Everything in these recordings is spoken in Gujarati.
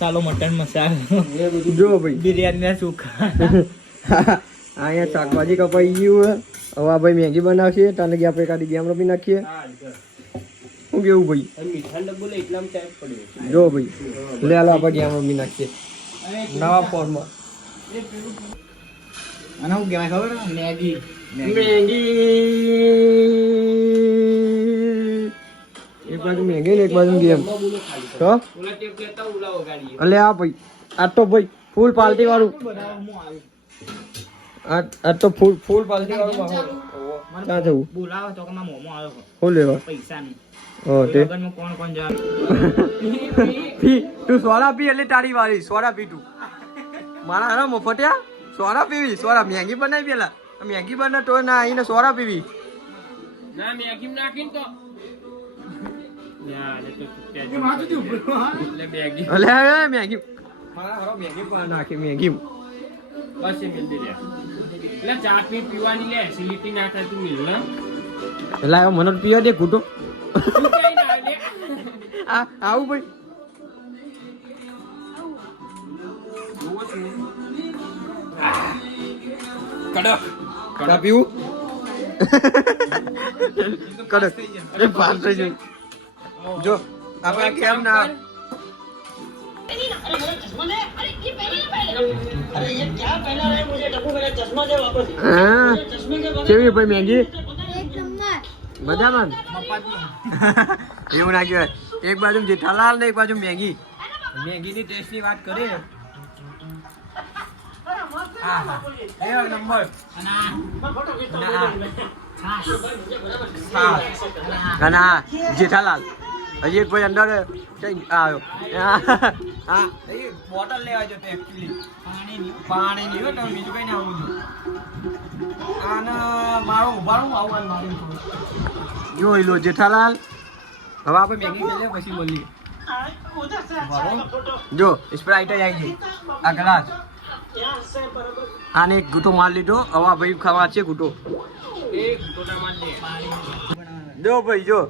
મસાલો મટન મસાલો જો ભાઈ બિરયાની ના સુખા અહીંયા શાકભાજી કપાઈ ગયું હવે ભાઈ મેગી બનાવશે તાને કે આપણે કાઢી ગેમ રમી નાખીએ શું કેવું ભાઈ મીઠા ડબ્બો લે એટલામાં ચાર્જ પડ્યો જો ભાઈ લે હાલો આપણે ગેમ રમી નાખીએ નવા ફોનમાં અને હું કહેવાય ખબર મેગી મેગી એક બાજુ મેગી ને એક બાજુ ગેમ તો અલે આ ભાઈ આ તો ભાઈ ફૂલ પાર્ટી વાળું આ તો ફૂલ પાર્ટી વાળું ક્યાં જવું બોલાવો તો કે મારા મોમો આવ્યો શું લેવા પૈસા નહીં તે લગનમાં કોણ કોણ જાય પી તું સોડા પી એટલે તારી વાળી સોડા પી તું મારા હારા મફટિયા સોડા પીવી સોડા મેગી બનાવી પેલા મેગી બને તો ના આવીને સોડા પીવી ના મેગી નાખીને તો અલે મેગી મારા હારો મેગી પણ નાખી મેગી બસ એ મિલ દે એટલે ચા પીવાની લે એસિડિટી ના થાય તું મિલ ને એટલે મને પીવા દે ઘૂંટો આવું ભાઈ કડક ચા પીવું કડક અરે પાસ થઈ જાય જો આપણે કેમ ના કેવી ભાઈ મેગી બધામાં એવું ના કહેવાય એક બાજુ જેઠાલાલ ને એક બાજુ મેગી મેગીની ટેસ્ટની વાત કરીએ નંબર જેઠાલાલ હજી એક ભાઈ અંદર આવ્યો હા બોટલ લેવા જતો એકચ્યુઅલી પાણી નહીં હોય તમે બીજું કઈ ના આવું છું આને મારો ઉભારું આવું મારું જોઈ લો જેઠાલાલ હવે આપણે મેગી ખાઈ લે પછી બોલીએ જો સ્પ્રાઇટ જ આવી ગઈ આ ગ્લાસ આને એક ઘૂંટો માર લીધો હવે ભાઈ ખાવા છે ઘૂંટો જો ભાઈ જો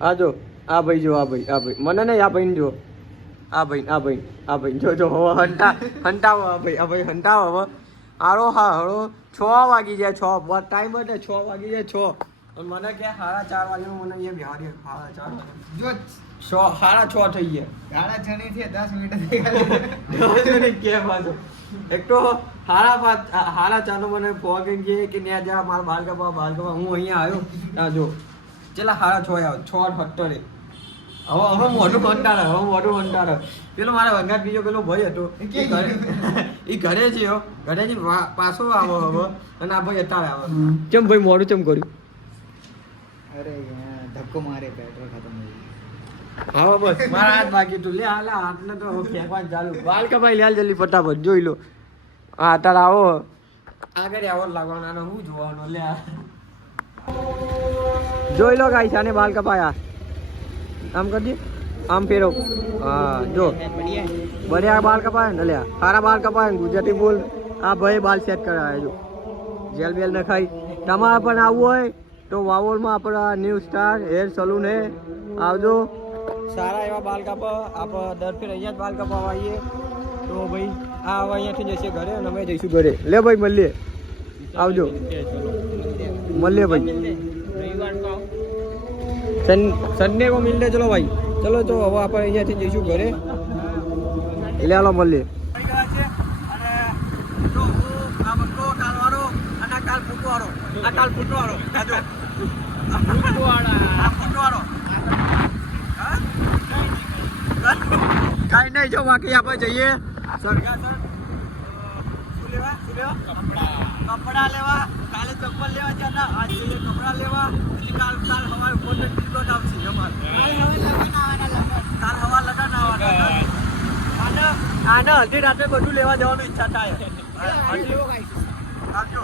આ જો આ ભાઈ જો આ ભાઈ મને નહીં આ ભાઈ જો આ ભાઈ જો હવે હંટાવો આ ભાઈ હંટાવો હવે આરો હા હળો 6 વાગી જાય 6 ટાઈમ એટલે 6 વાગી જાય 6 મને ક્યાં 4:30 વાગ્યાનું મને અહીંયા બિહારી 4:30 જો 6:30 થઈ ગયા 6:30 થી 10 મિનિટ થઈ ગયા 10 મિનિટ કેમ વાંધો એક તો 4:30 નો મને ફોન કરી કે ન્યા જા મારા બાલ કપા હું અહીંયા આવ્યો જો ચલા 6:30 6:70 હવે મોઢું કંટાળે પેલો મારા વંગાત બીજો પેલો ભાઈ હતો એ ઘરે છે ઘરેથી પાછો આવો હવે અને આ ભાઈ અત્યારે આવે કેમ ભાઈ મોઢું કેમ કર્યું અરે ધક્કો મારે પેટ્રોલ ખતમ હા બસ મારા હાથ બાકી તું લે હાલ હાથને તો ફેંકવાનું ચાલુ બાલ કપાઈ લે જલ્દી ફટાફટ જોઈ લો હા અત્યારે આવો આગળ આવો લાગવાનો હું જોવાનો લે જોઈ લો ગાઈસ આને બાલ કપાયા આમ કરજે આમ ફેરો હા જો બઢિયા બાલ કપાય ને લ્યા સારા બાલ કપાય ને ગુજરાતી બોલ આ ભાઈ બાલ સેટ કરાવે જો જેલ બેલ ન ખાઈ તમારે પણ આવવું હોય તો વાવોલમાં આપણા ન્યૂ સ્ટાર હેર સલૂન હે આવજો સારા એવા બાલ કાપા આપણે દર ફેર અહીંયા જ બાલ કપાવવા આવીએ તો ભાઈ આ હવે અહીંયાથી જશે ઘરે અને અમે જઈશું ઘરે લે ભાઈ મળીએ આવજો મળીએ ભાઈ संडे को मिलते चलो भाई चलो तो હવે આપણે અહીંયાથી જઈશું ઘરે એટલે હાલો મળીએ કઈ નહીં જો બાકી આપણે જઈએ સરગાસર શું લેવા કપડા લેવા કાલે ચપ્પલ લેવા જતા આજ જઈએ કપડા લેવા પછી કાલ હવારે ફોટો ટિકટ આવશે કાલ હવા લગન આવવાના આને અડધી રાત્રે બધું લેવા જવાનું ઈચ્છા થાય આવજો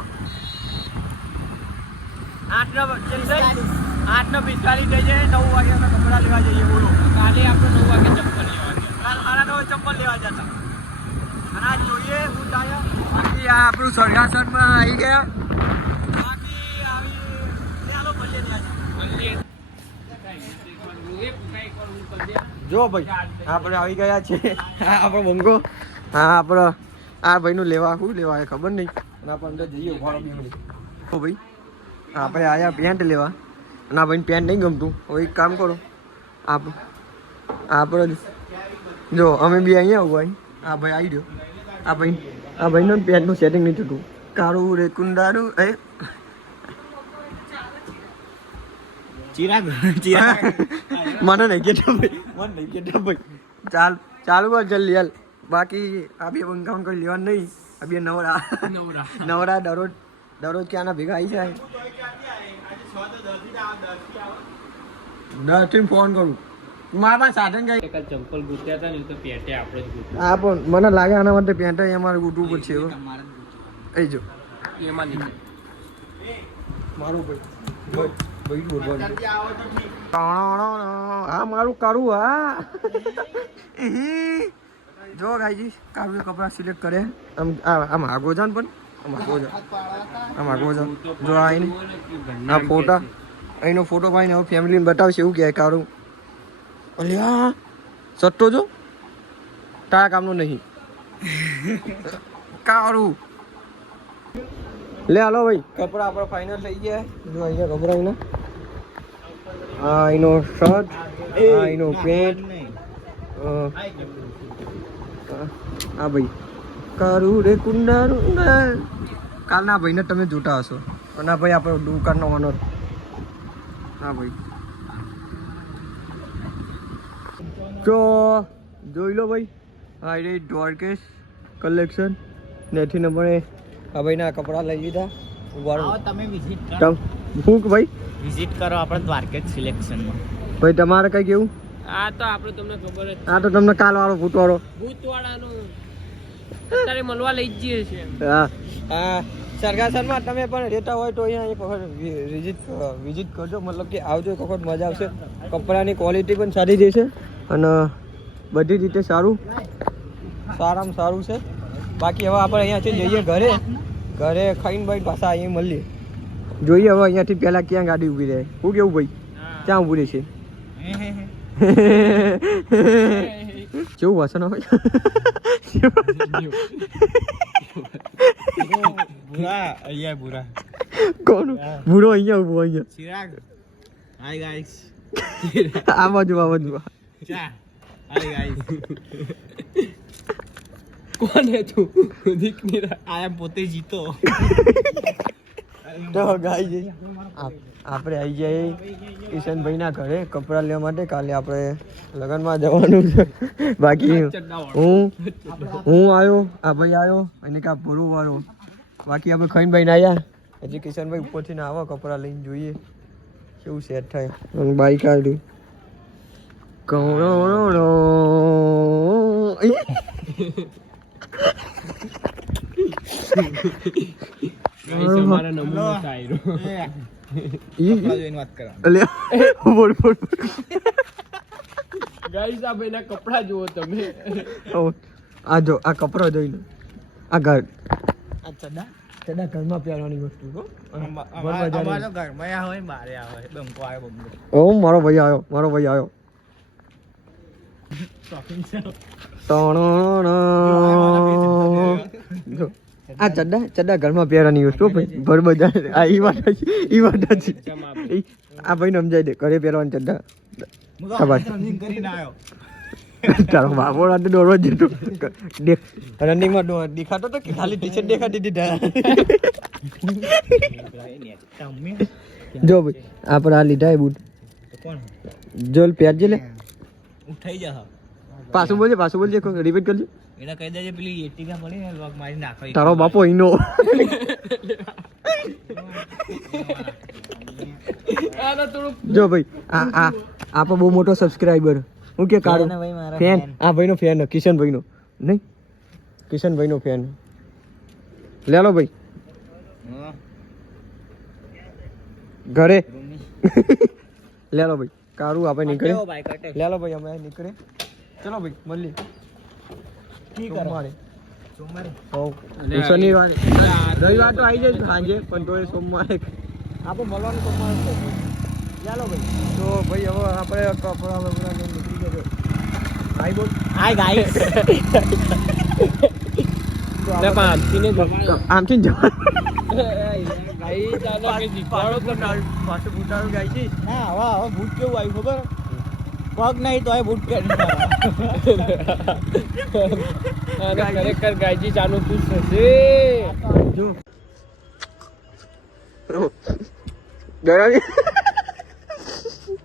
8:45 થઈ જાય 9 વાગે અમે કપડા લેવા જઈએ બોલો કાલે આપણે 9 વાગે ચપ્પલ લેવા ગયા કાલ 9:30 ચપ્પલ લેવા જતા અને આજ જોઈએ હું થાય બાકી આ આપણું સરગાસરમાં આવી ગયા બાકી આવી ચાલો મળીએ ત્યાં એ કઈ કરું કરી દે. જો ભાઈ આપણે આવી ગયા છે. હા આપણો બંગો. હા આપણો આ ભાઈનું લેવા શું લેવા એ ખબર નહીં. અને આપણે અંદર જઈએ વાળો બી તો ભાઈ આપણે આયા પેન્ટ લેવા અને આ ભાઈને પેન્ટ નહીં ગમતું. હવે એક કામ કરો આપણે જો અમે બી અહીંયા ઉભા આ ભાઈ આવી ગયો. આ ભાઈનું પેન્ટનું સેટિંગ નહીં થતું. કાળું રે કુંડારું એ ચિરાગ મને નહીં કેતા ભાઈ ચાલુ કર જલ્દી હાલ. બાકી આ બે બંકાઉન કરી લેવાનું નહીં. આ બે નવરા દરરોજ ક્યાંના ભેગા આવી જાય. 10 થી ફોન કરું મારા પાસે સાધન કઈ એક ચંપલ ગુત્યા હતા ને તો પેટે આપણે જ ગુત્યા. હા પણ મને લાગે આના માટે પેન્ટ અમારે ગૂંટવું પડશે. એ જો એમાં નીકળે મારું હા મારું કાઢું હા જો ગાઈજી કાઢું કપડા સિલેક્ટ કરે આમ આગો જાન પણ આમ આગો જાન જો આઈને આ ફોટા અહીંનો ફોટો પાઈને હવે ફેમિલીને બતાવશે એવું કે કાઢું અલ્યા સટ્ટો જો તારા કામનો નહીં કાઢું લે હાલો ભાઈ કપડા આપણે ફાઇનલ થઈ ગયા. જો અહીંયા કપડા એના આ એનો શર્ટ આ એનો પેન્ટ આ ભાઈ કારું રે કુંડારું કાલના ભાઈને તમે જોતા હશો. અને ભાઈ આપણો દુકાનનો ઓનર હા ભાઈ તો જોઈ લો ભાઈ હા રે દ્વારકેશ કલેક્શન નેથી નંબરે આ ભાઈના કપડા લઈ લીધા. આવો તમે વિઝિટ કરો. શું ભાઈ વિઝિટ કરો આપણે દ્વારકેશ સિલેક્શનમાં. ભાઈ તમારે કઈ કેવું? આ તો આપણે તમને ખબર જ આ તો તમને કાલ વાળો ભૂતવાળો ભૂતવાળાનો અત્યારે મળવા લઈ જ જઈએ છીએ. હા હા સરગાસનમાં તમે પણ રહેતા હોય તો અહીંયા એક વખત વિઝિટ કરજો. મતલબ કે આવજો એક વખત મજા આવશે. કપડાની ક્વોલિટી પણ સારી રહેશે અને બધી રીતે સારામાં સારું છે. બાકી હવે આપણે અહીંયાથી જઈએ ઘરે ખાઈને ભાઈ પાછા અહીંયા મળીએ. જોઈએ હવે અહીંયાથી પહેલાં ક્યાં ગાડી ઊભી રહે. શું કેવું ભાઈ ક્યાં ઊભી રહેશે? કેવું વાસણ હોય કોણ ભૂરો અહીંયા ઉભો અહીંયા ચિરાગ હાય ગાઈસ આ બાજુ ચા હાય ગાઈસ કોણ હે તું દીક ની આયા પોતે જીતો. તો ગાઈ આપણે આવી જઈએ કિશનભાઈના ઘરે કપડાં લેવા માટે. કાલે આપણે લગ્નમાં જવાનું છે. બાકી હું આવ્યો આ ભાઈ આવ્યો અને કા ભરું આવ્યો. બાકી આપણે ખાઈને ભાઈને આવ્યા. હજી કિશનભાઈ ઉપરથી ના આવો કપડાં લઈને જોઈએ કેવું સેટ થાય. અને બાઈક આવ્યું કવડો મારા નમૂનો ચાયરો વાત કરો. ગાઈસ આ ભાઈના કપડા જુઓ તમે. આ જો આ કપડો જોઈને આ ઘર આ ચડા ઘરમાં પહેરવાની વસ્તુ અમારે તો ઘરમાં હોય બારે આવે બંકો આવે બંકો. ઓ મારો ભાઈ આવ્યો આ ચડ્ડા ઘરમાં પહેરવાની વસ્તુ ભાઈ ભર બજાર આ ઈ વાત છે આ ભાઈને સમજાય દે ઘરે પહેરવાની ચડ્ડા તારો બાપો રાતે દોડવા જ જતો રનિંગમાં દેખાતો તો કે ખાલી ટી શર્ટ દેખાતી દીધા. જો ભાઈ આપણે આ લીધા બૂટ જોલ પહેરજે લે ઉઠાઈ જા. પાછું બોલજે રિપીટ કરજે. એને કહી દેજે પેલી એટીકા મળી ને લોક મારી નાખો. તારો બાપો ઈનો જો ભાઈ આ બહુ મોટો સબસ્ક્રાઇબર હું કે કાઢો ફેન આ ભાઈનો ફેન કિશનભાઈનો નહીં કિશનભાઈનો ફેન લે લો ભાઈ ઘરે લે લો ભાઈ કારું આપણે નીકળે લે લો ભાઈ અમે નીકળે ચલો ભાઈ મળીએ શનિવારે રવિવાર તો આવી જાય સાંજે પણ તો સોમવારે આપણે મળવાનું સોમવારે ચાલો ભાઈ તો ભાઈ હવે આપણે કપડા બપડા લઈને નીકળી ગયો ભાઈ બોલ હાય ગાઈસ આમથી ને આમથી જ જવાનું ભાઈ ચાલો કે શીખવાડો તો પાછું બુટાળું ગાય છે ના હવે ભૂત કેવું આવ્યું ખબર પગ નહીં તો ભૂત કરી અને ખરેખર ગાયજી ચાલુ તું થશે જો ગરાવી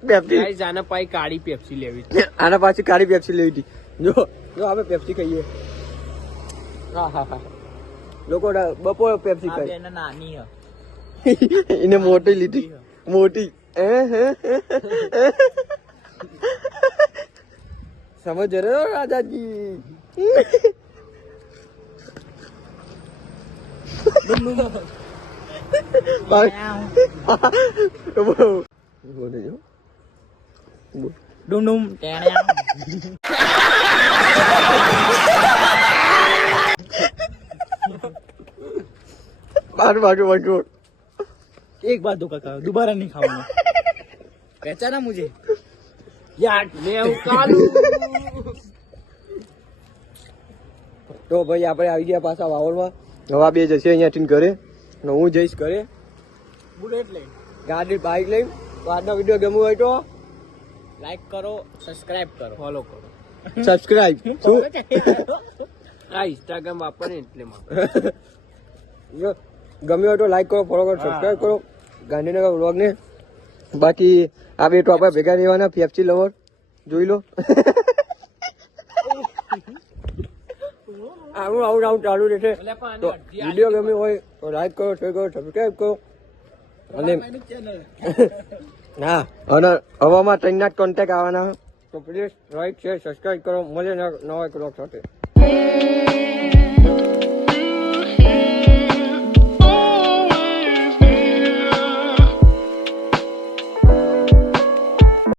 પેપ્સી ગાઈસ આના પાઈ કાળી પેપ્સી લેવી છે. આના પાછી કાળી પેપ્સી લેવી હતી જો જો આપણે પેપ્સી ખાઈએ હા હા હા લોકો બપોરે પેપ્સી આ ખાય બેન નાની હે એને મોટી લીધી મોટી સમજ રહ્યો રાજાજી બોલે જો ડુમ ડુમ ટેણ્યા બાર વાગે વાગ્યો एक बात धोखा खाओ दोबारा नहीं खाऊंगा पहचाना मुझे યાર મે હું કાલું તો ભાઈ આપણે આવી ગયા પાછા વાવરમાં હવા બે જશે અહીંયાથી ઘરે અને હું જઈશ ઘરે बुलेट ले ગાડી બાઇક લઈ તો આજનો વિડીયો ગમ્યો હોય તો लाइक करो सब्सक्राइब करो ફોલો કરો સબસ્ક્રાઇબ શું આ ઇન્સ્ટાગ્રામ વાપરે એટલે માં જો ગમ્યો હોય તો લાઈક કરો ફોલો કરો સબસ્ક્રાઇબ કરો ગાંધીનગર વ્લોગને બાકી આ બે તો આપણે ભેગા રહેવાના પેપ્સી લવર જોઈ લો આવું ચાલુ રહેશે તો વિડીયો ગમ્યો હોય તો લાઈક કરો શેર કરો સબસ્ક્રાઇબ કરો અને ના અને હવામાં ટ્રેનના કોન્ટેક્ટ આવવાના તો પ્લીઝ લાઈક શેર સબસ્ક્રાઇબ કરો મળે નવા ક્લોક સાથે